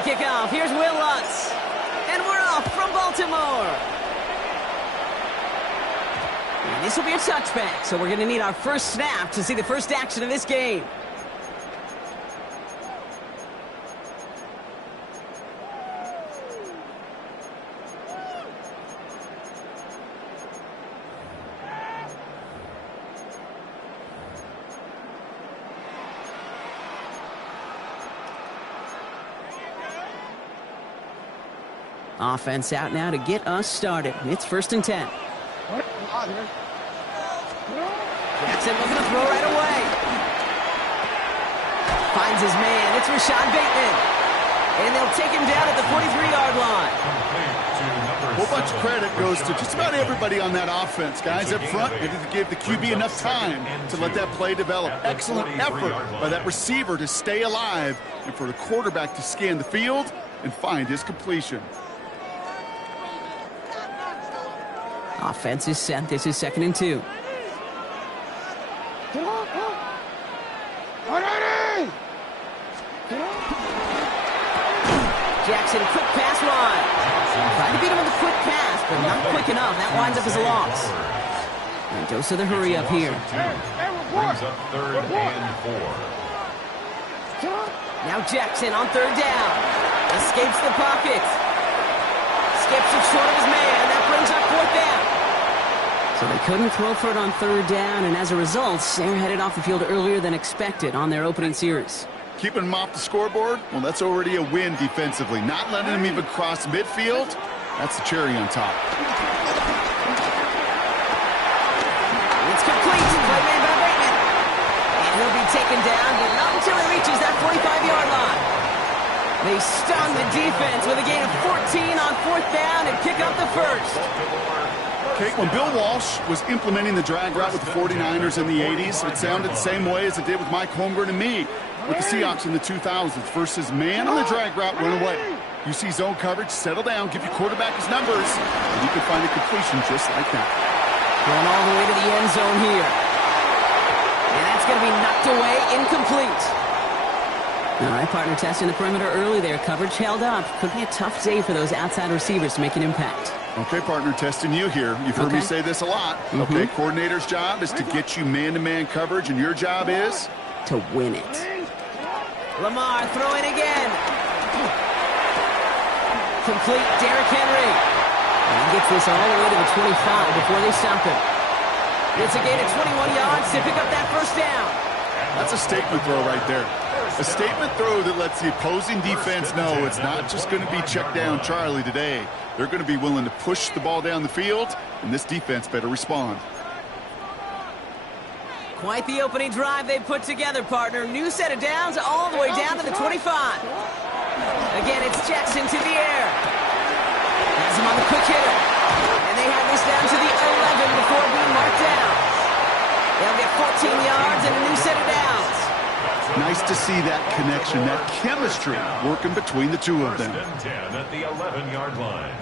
to kick off. Here's Will Lutz. And we're off from Baltimore. And this will be a touchback, so we're going to need our first snap to see the first action of this game. Offense out now to get us started. It's 1st and 10. Jackson looking to throw right away. Finds his man. It's Rashad Bateman. And they'll take him down at the 43-yard line. A whole bunch of credit goes to just about everybody on that offense. Guys up front, they didn't give the QB enough time to let that play develop. Excellent effort by that receiver to stay alive and for the quarterback to scan the field and find his completion. Offense is set. This is 2nd and 2. Jackson, quick pass wide. Trying to beat him with a quick pass, but not quick enough. That winds up as a loss. And goes to the hurry up here. Brings up 3rd and 4. Now Jackson on 3rd down. Escapes the pocket. Skips it short of his man. That brings up 4th down. So they couldn't throw for it on 3rd down, and as a result, they're headed off the field earlier than expected on their opening series. Keeping him off the scoreboard, well, that's already a win defensively. Not letting him even cross midfield, that's the cherry on top. It's complete. Play made by Bateman. And he'll be taken down, but not until he reaches that 45-yard line. They stun the defense with a gain of 14 on 4th down and pick up the first. Okay, when Bill Walsh was implementing the drag route with the 49ers in the 80s, it sounded the same way as it did with Mike Holmgren and me with the Seahawks in the 2000s. Versus man on the drag route, run away. You see zone coverage, settle down, give your quarterback his numbers, and you can find a completion just like that. Going all the way to the end zone here. And that's going to be knocked away, incomplete. All right, partner testing the perimeter early there. Coverage held up. Could be a tough day for those outside receivers to make an impact. Okay, partner, testing you here. You've heard me say this a lot. Okay, coordinator's job is to get you man-to-man coverage, and your job is? To win it. Lamar throwing again. Complete, Derrick Henry. And he gets this all the way to the 25 before they stop him. It's a gain of 21 yards to pick up that 1st down. That's a statement throw right there. A statement throw that lets the opposing defense know it's not just going to be check down Charlie today. They're going to be willing to push the ball down the field, and this defense better respond. Quite the opening drive they put together, partner. New set of downs all the way down to the 25. Again, it's Jackson to the air. Has him on the quick hitter. And they have this down to the 11 before being marked down. They'll get 14 yards and a new set of downs. Nice to see that connection, that chemistry working between the two of them. 10 at the 11-yard line.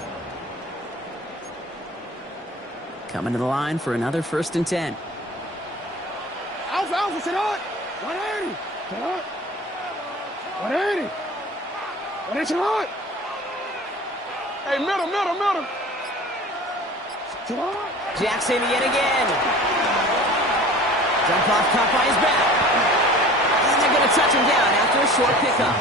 Coming to the line for another 1st and 10. Alpha, sit on. 180. Sit on. 180. 180, sit on. Hey, middle. Sit on. Jackson yet again. Jump off, caught by his back. And they're going to touch him down after a short pickup.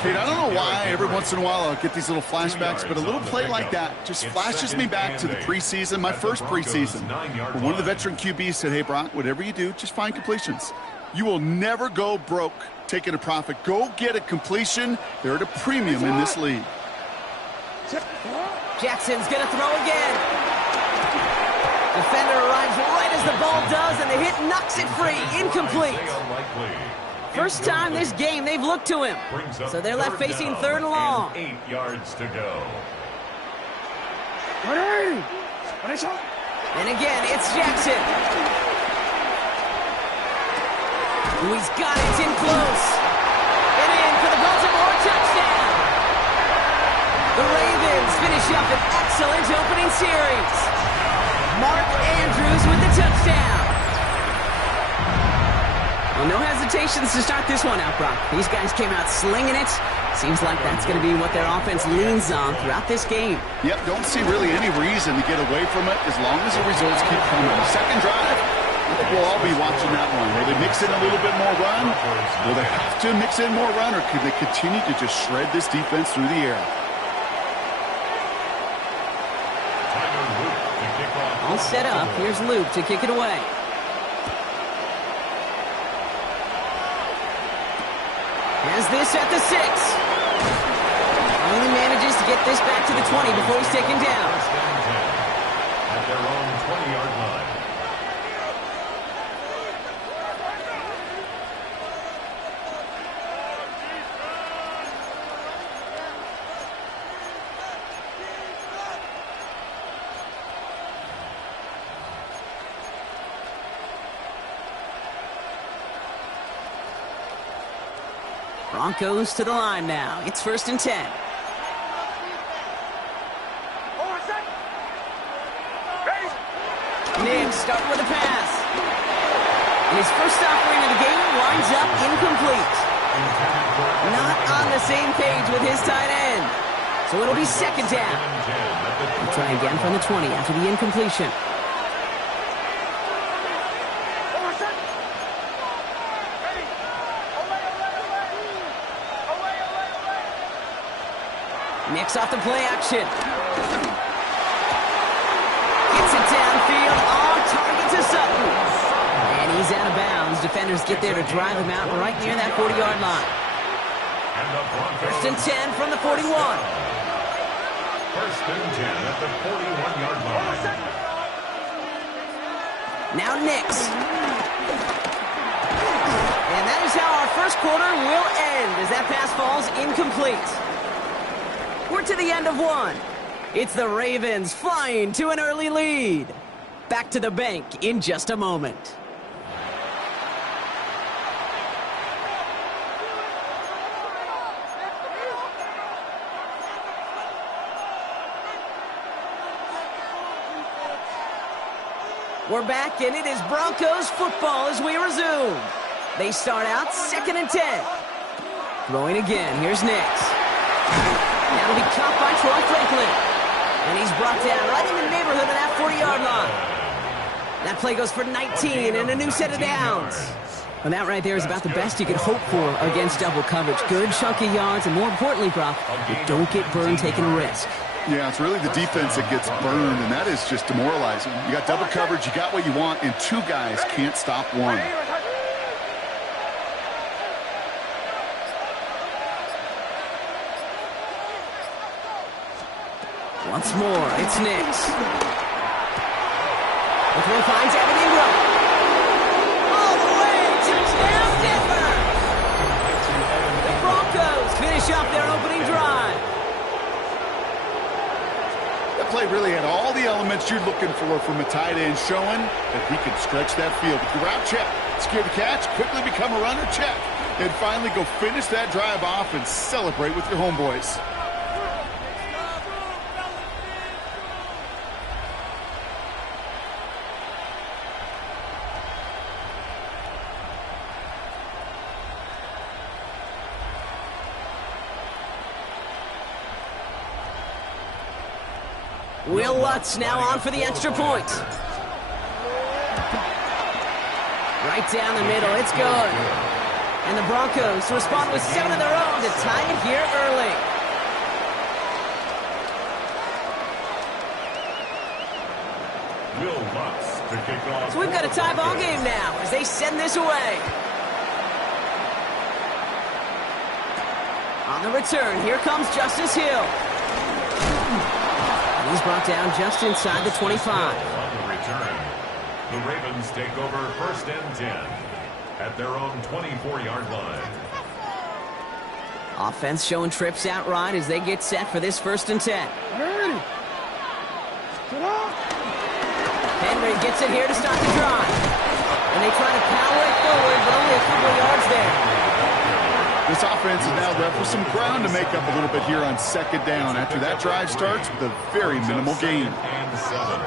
Kate, I don't know why every once in a while I'll get these little flashbacks, but a little play like that just flashes me back to the preseason, my first preseason, where one of the veteran QBs said, hey, Brock, whatever you do, just find completions. You will never go broke taking a profit. Go get a completion. They're at a premium in this league. Jackson's going to throw again. Defender arrives right as the ball does, and the hit knocks it free. Incomplete. First time this game they've looked to him. So they're left facing 3rd and long. 8 yards to go. And again, it's Jackson. Ooh, he's got it. It's in close. And in for the Baltimore touchdown. The Ravens finish up an excellent opening series. Mark Andrews with the touchdown. Well, no hesitations to start this one out, Brock. These guys came out slinging it, Seems like that's going to be what their offense leans on throughout this game. Yep, don't see really any reason to get away from it as long as the results keep coming. Second drive, I think we'll all be watching that one. Will they mix in a little bit more run? Will they have to mix in more run, or could they continue to just shred this defense through the air? All set up. Here's Luke to kick it away. Has this at the 6. Only manages to get this back to the 20 before he's taken down. At their own 20-yard line. Broncos to the line now. It's 1st and 10. Nick starting with a pass. And his first offering of the game winds up incomplete. Not on the same page with his tight end. So it'll be 2nd down. We'll try again from the 20 after the incompletion. Nick's off the play action. Gets it downfield, on target to Sutton. And he's out of bounds. Defenders get there to drive him out right near that 40-yard line. 1st and 10 from the 41. 1st and 10 at the 41-yard line. Now Nick's. And that is how our first quarter will end as that pass falls incomplete. We're to the end of one. It's the Ravens flying to an early lead. Back to the bank in just a moment. We're back, and it is Broncos football as we resume. They start out 2nd and 10. Throwing again. Here's Nix. That'll be caught by Troy Franklin. And he's brought down right in the neighborhood of that 40-yard line. That play goes for 19 and a new set of downs. And that right there is about the best you could hope for against double coverage. Good chunky yards, and more importantly, Brock, you don't get burned taking a risk. Yeah, it's really the defense that gets burned, and that is just demoralizing. You got double coverage, you got what you want, and two guys can't stop one. Once more, it's Nix. The throw finds Evan Ingram. All the way, touchdown Denver! The Broncos finish off their opening drive. That play really had all the elements you're looking for from a tight end, showing that he can stretch that field. With your route check, secure the catch, quickly become a runner check, and finally go finish that drive off and celebrate with your homeboys. Will Lutz now on for the extra point. Right down the middle, it's good. And the Broncos respond with 7 of their own to tie it here early. Will Lutz to kick off. So we've got a tie ball game now as they send this away. On the return, here comes Justice Hill. He's brought down just inside the 25. On the return, the Ravens take over 1st and 10 at their own 24-yard line. Offense showing trips out right as they get set for this 1st and 10. Henry gets it here to start the drive. And they try to power it forward, but only a couple of yards there. This offense is now left with some ground to make up a little bit here on 2nd down after that drive starts with a very minimal gain. And 7.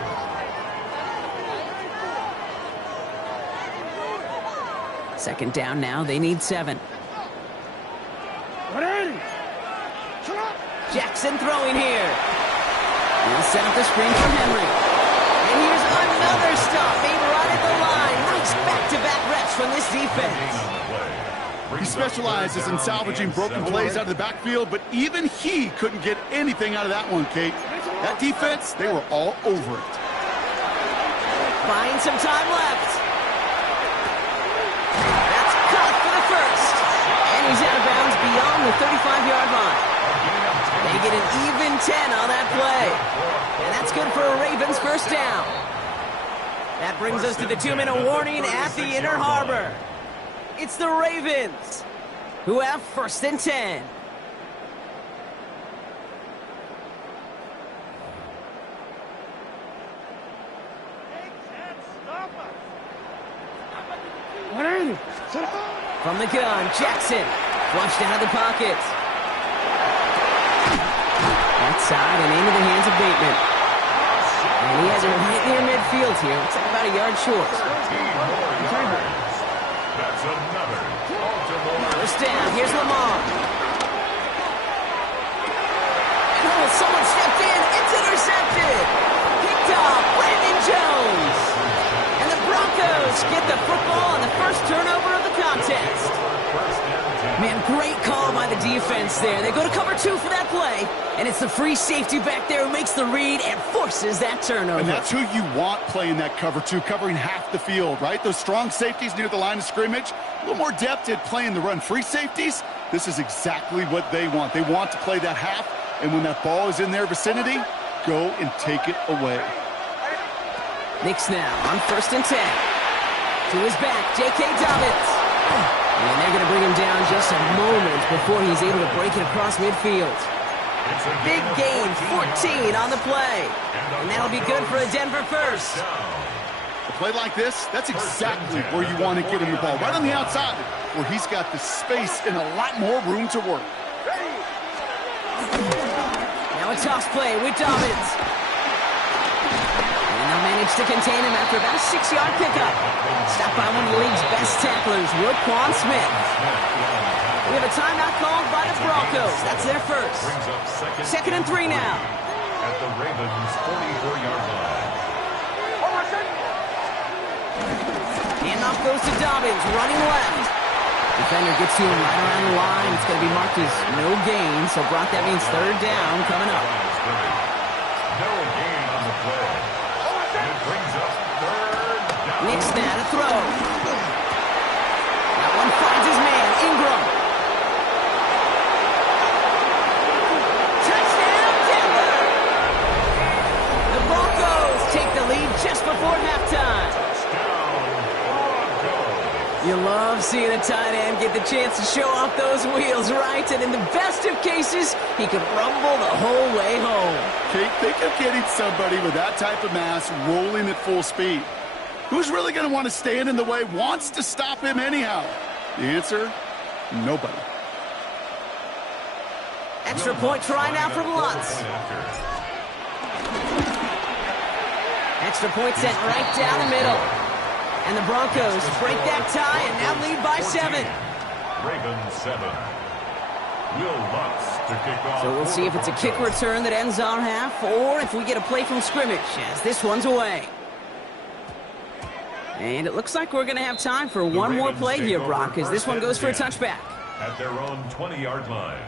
Second down now, they need 7. Jackson throwing here. He'll set up the screen from Henry. And here's another stop made right at the line. Nice back-to-back reps from this defense. He specializes in salvaging broken plays out of the backfield, but even he couldn't get anything out of that one, Kate. That defense, they were all over it. Buying some time left. That's caught for the first. And he's out of bounds beyond the 35-yard line. They get an even 10 on that play. And that's good for a Ravens first down. That brings us to the 2-minute warning at the Inner Harbor. It's the Ravens who have first and 10. From the gun, Jackson flushed out of the pocket. Outside and into the hands of Bateman. And he has it right near midfield here. Looks like about a yard short. That's another Baltimore. First down, here's Lamar. Oh, someone stepped in. It's intercepted. Picked off Brandon Jones. And the Broncos get the football on the first turnover of the contest. Man, great call by the defense there. They go to cover 2 for that play. And it's the free safety back there who makes the read and forces that turnover. And that's who you want playing that cover 2, covering half the field, right? Those strong safeties near the line of scrimmage. A little more depth at playing the run. Free safeties, this is exactly what they want. They want to play that half, and when that ball is in their vicinity, go and take it away. Knicks now on first and 10. To his back, J.K. Dobbins. And they're going to bring him down just a moment before he's able to break it across midfield. Big gain, 14 on the play. And that'll be good for a Denver first. A play like this, that's exactly where you want to get him the ball. Right on the outside, where he's got the space and a lot more room to work. Now a toss play with Dobbins. And they'll manage to contain him after about a 6-yard pickup. Stopped by one of the league's best tacklers, Roquan Smith. We have a timeout called by the Broncos. That's their first. Second and 3 now. At the Ravens' 44-yard line. Handoff goes to Dobbins, running left. Defender gets to him right around the line. It's going to be marked as no gain. So, Brock, that means third down coming up. No gain on the play. And it brings up third down. Knicks now to throw. That one finds his man, Ingram. Touchdown, Denver! The Broncos take the lead just before halftime. You love seeing a tight end get the chance to show off those wheels, right? And in the best of cases, he could rumble the whole way home. Kate, think of getting somebody with that type of mass rolling at full speed. Who's really going to want to stand in the way, wants to stop him anyhow? The answer, nobody. Extra point try now from Lutz. Extra point sent right down the middle. And the Broncos break that tie and now lead by 7. Ravens 7. Will Lutz to kick off. So we'll see if it's a kick return that ends our half or if we get a play from scrimmage as this one's away. And it looks like we're going to have time for one more play here, Brock, as this one goes for a touchback. At their own 20-yard line.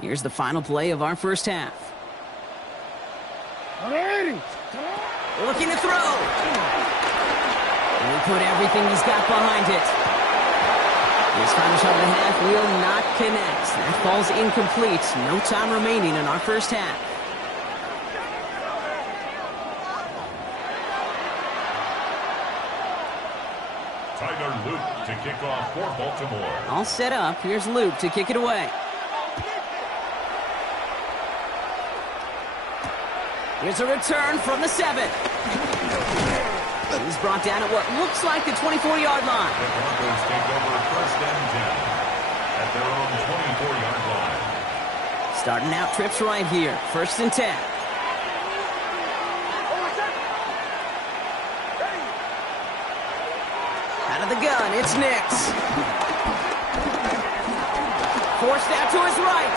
Here's the final play of our first half. Looking to throw. And he put everything he's got behind it. His final shot of the half will not connect. That falls incomplete. No time remaining in our first half. Tyler Luke to kick off for Baltimore. All set up. Here's Luke to kick it away. Here's a return from the 7. He's brought down at what looks like the 24-yard line. The Broncos take over first and 10 at their own 24-yard line. Starting out trips right here. First and 10. Out of the gun, it's Nix. Forced out to his right.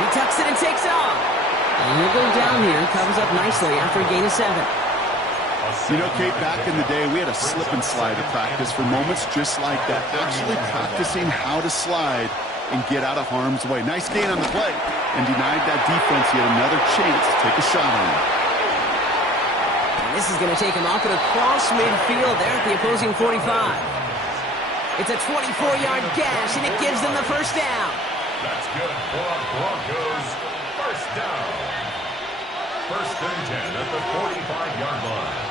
He tucks it and takes off. And he'll go down here and covers up nicely after a gain of 7. You know, Kate, back in the day, we had a slip and slide at practice for moments just like that. Actually practicing how to slide and get out of harm's way. Nice gain on the play. And denied that defense yet another chance to take a shot on him. And this is going to take him off and across midfield there at the opposing 45. It's a 24-yard gash, and it gives them the first down. That's good for Broncos. First down. First and 10 at the 45-yard line.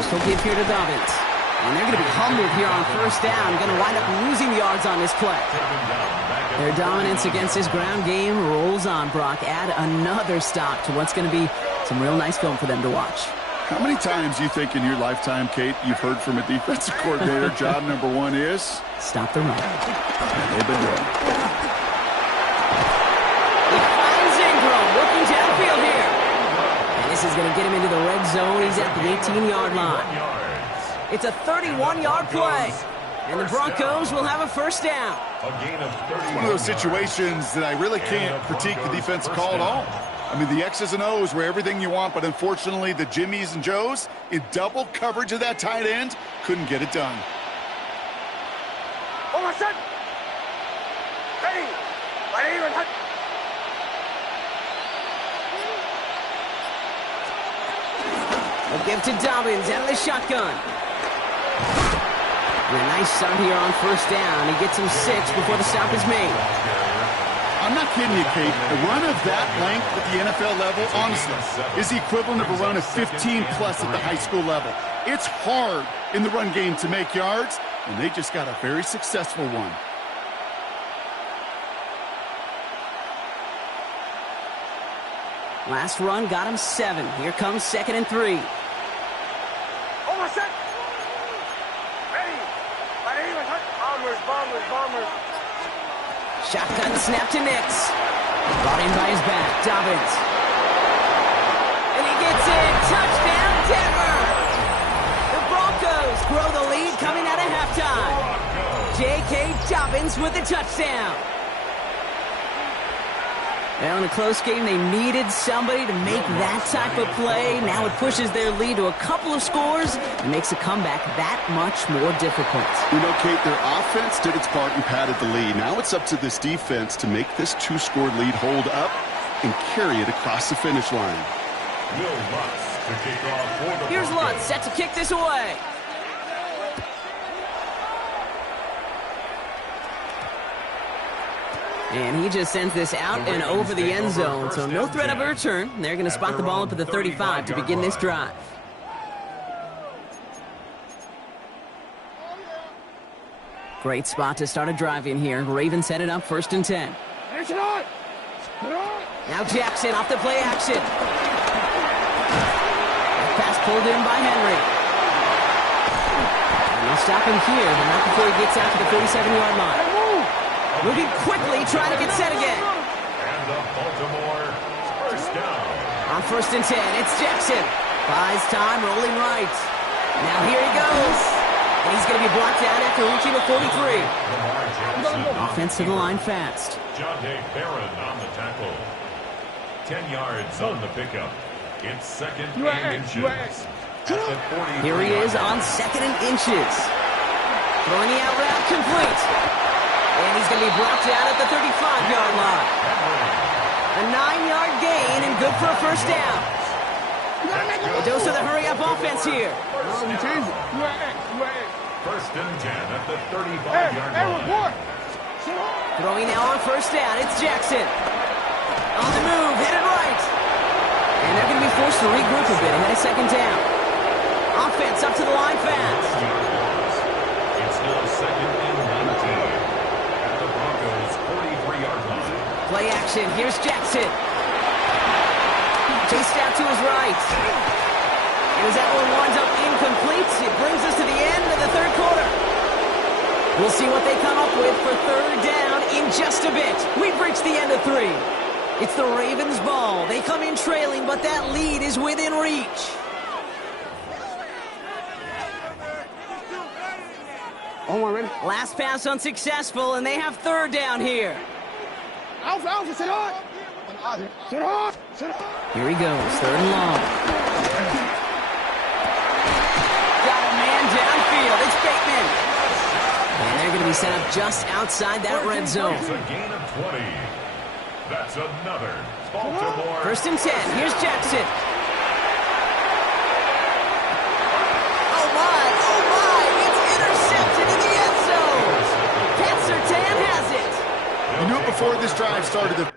Just will give here to Dobbins. And they're going to be humbled here on first down. Going to wind up losing yards on this play. Their dominance against this ground game rolls on, Brock. Add another stop to what's going to be some real nice film for them to watch. How many times do you think in your lifetime, Kate, you've heard from a defensive coordinator, job number 1 is? Stop the run. They've been doing it. He finds Ingram working downfield here. And this is going to get him into the red zone. He's at the 18-yard line. It's a 31-yard play. And the Broncos will have a first down. It's one of those situations that I really can't critique the defensive call at all. I mean, the X's and O's were everything you want, but unfortunately, the Jimmies and Joes, in double coverage of that tight end, couldn't get it done. They'll give to Dobbins out of the shotgun. And a nice start here on first down. He gets him 6 before the stop is made. I'm not kidding you, Kate. A run of that length at the NFL level, honestly, is the equivalent of a run of 15-plus at the high school level. It's hard in the run game to make yards, and they just got a very successful one. Last run got him 7. Here comes 2nd and 3. Shotgun snap to Nix. Brought in by his back, Dobbins. And he gets it. Touchdown, Denver. The Broncos grow the lead coming out of halftime. J.K. Dobbins with the touchdown. Now in a close game, they needed somebody to make that type of play. Now it pushes their lead to a couple of scores and makes a comeback that much more difficult. You know, Kate, their offense did its part and padded the lead. Now it's up to this defense to make this 2-score lead hold up and carry it across the finish line. Here's Lutz set to kick this away. And he just sends this out and over the end zone, so no threat of a return. They're going to spot the ball up at the 35 to begin this drive. Great spot to start a drive in here. Ravens set it up 1st and 10. Now Jackson off the play action. Pass pulled in by Henry. And they'll stop him here, but not before he gets out to the 47-yard line. Moving quickly, trying to get set again. And the Baltimore first down. On 1st and 10, it's Jackson. Buys time, rolling right. Now here he goes. And he's going to be brought down after reaching the 43. Offense to the line fast. Jonte Barron on the tackle. 10 yards on the pickup. It's 2nd and inches. At the 40. Here he is on 2nd and inches. Throwing the out route complete. And he's going to be brought down at the 35-yard line. A 9-yard gain and good for a first down. A dose of the hurry-up offense here. First and 10 at the 35-yard line. Throwing now on first down. It's Jackson. On the move, headed right. And they're going to be forced to regroup a bit ahead of 2nd down. Offense up to the line fast. It's now 2nd and 19. Play action. Here's Jackson. Chased out to his right. And as that one winds up incomplete, it brings us to the end of the 3rd quarter. We'll see what they come up with for 3rd down in just a bit. We've reached the end of 3. It's the Ravens' ball. They come in trailing, but that lead is within reach. Ready? Last pass unsuccessful, and they have third down here. Alpha, sit hard. Sit hard. Here he goes, third and long. Got a man downfield. It's Bateman. And they're going to be set up just outside that red zone. It's a gain of 20. That's another Baltimore. First and 10. Here's Jackson. Oh, my. It's intercepted in the end zone. Pat Surtain has it. You knew it before this drive started.